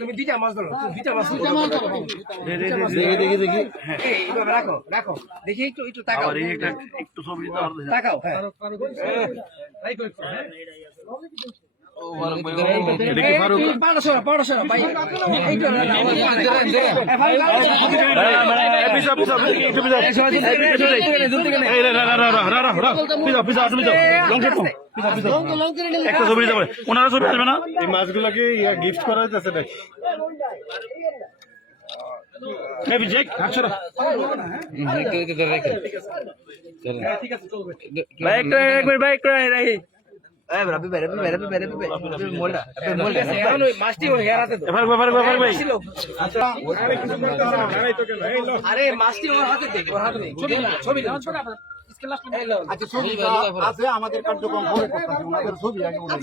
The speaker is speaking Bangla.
তুমি দুইটা মাছ ধরো তুমি দুইটা মাছ দেখি দেখি দেখি এইভাবে রাখো রাখো। দেখি একটু একটু তাকাও। একটু ছবি তাকাও হ্যাঁ। একটু ছবি দিতে ওনারা ছবি আসবে না এই মাছগুলোকে ইয়া গিফট করা নাকি আচ্ছা একটু রাখি আরে মাছটি ওর হাতে দে ওর হাতে দে ছবি ছবি আছে আমাদের কার্যক্রম পরে করতেছি ওনাদের ছবি আগে উঠাই